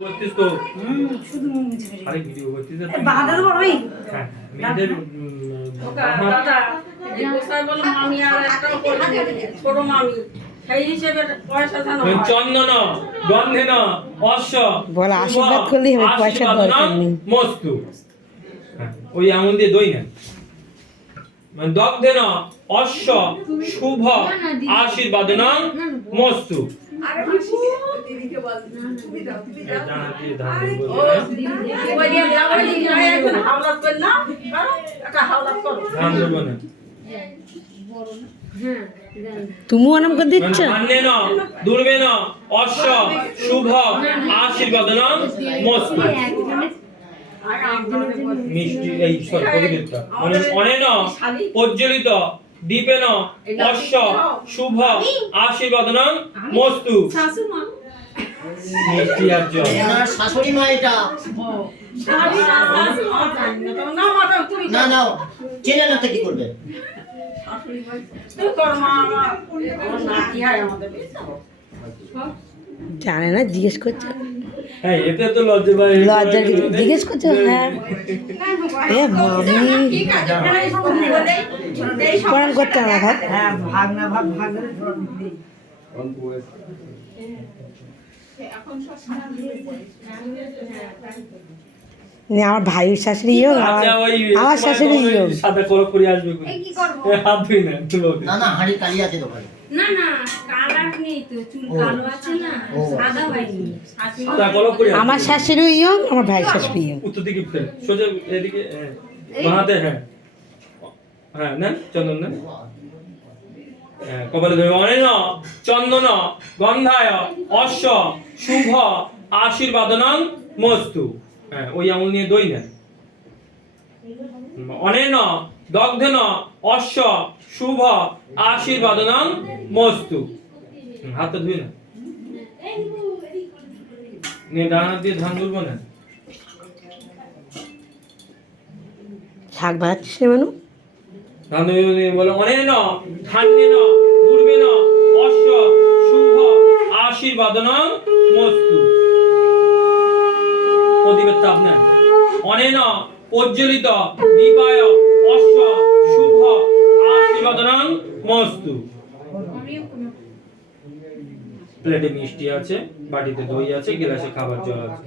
করছিস তো শুধু মুছে ফেলে আরে ভিডিও করছিস আরে বাধা দেবো ভাই হ্যাঁ মেয়েদের দাদা এই গোসাই বলে মামি আর একটা ছোট মামি সেই হিসেবে পয়সা জানো চন্দন গন্ধেন অশ্ব বল আশীর্বাদ করলেই হবে, পয়সার দরকার নেই। মস্তু ওই আঙুল দিয়ে দই না মানে দগ্ধেন অশ্ব শুভ আশীর্বাদন মস্তু দিদিকে বল তুমি দাও জানা দিয়ে ধান ও ওই যে লাগাই এখন হাওলাত কর না করো একটা হাওলাত করো ধান দেবো না তুমি অনাম করে দিচ্ছ ধান্যেন দুর্বেন অশ্ব শুভ আশীর্বাদন মস্তু মিষ্টি এই পবিত্রতা অনেন প্রজ্বলিত দীপেন অশ্ব শুভ আশীর্বাদন মস্তু শাশুমা মিষ্টি আর জল এনার শাশুড়ি মা এটা শাশুমা না মাতা তুমি না না চেনে না তো কি করবে তুই কর মা আমার নাতি হয় আমাদের জানে না, জিজ্ঞেস করছো। হ্যাঁ এটা তো লজ্জা পাই লজ্জার কিছু জিজ্ঞেস করছো? হ্যাঁ এ মামি প্রণাম করতে আমার ভাত হ্যাঁ ভাগ না ভাগ ভাগের দিই আমার ভাইয়ের শাশুড়ি হোক আচ্ছা ওই আমার শাশুড়ি হোক, সাদা কলক করে আসবে কই কি করব হাত ধুই না তুলো না না হাড়ি কালি আছে দোকানে না না কালার নেই তো চুল কালো আছে না ও। সাদা হয়নি সাদা কলক করে আসবে। আমার শাশুড়ি হোক আমার ভাইয়ের শাশুড়ি হোক। উত্তর দিকে ফের সোজা এদিকে বাহাতে হ্যাঁ হ্যাঁ না চন্দন না হ্যাঁ কপালে ধরে অনেন চন্দন গন্ধায় অশ্ব শুভ আশীর্বাদনং মস্তু হ্যাঁ ওই আঙুল নিয়ে দই না অনেন দগ্ধেন অশ্ব শুভ আশীর্বাদনং মস্তু হাতটা ধুই না নিয়ে ডান হাত দিয়ে ধান তুলবো না শাক বাজাচ্ছিস রে মানু? ধান বলে অনেন ধান্যেন দুর্বেন অশ্ব শুভ আশীর্বাদনং মস্তু প্রদীপের তাপ নেন অনেন প্রজ্বলিত দীপায় অশ্ব শুভ আশীর্বাদনং মস্তু প্লেটে মিষ্টি আছে বাটিতে দই আছে গ্লাসে খাবার জল আছে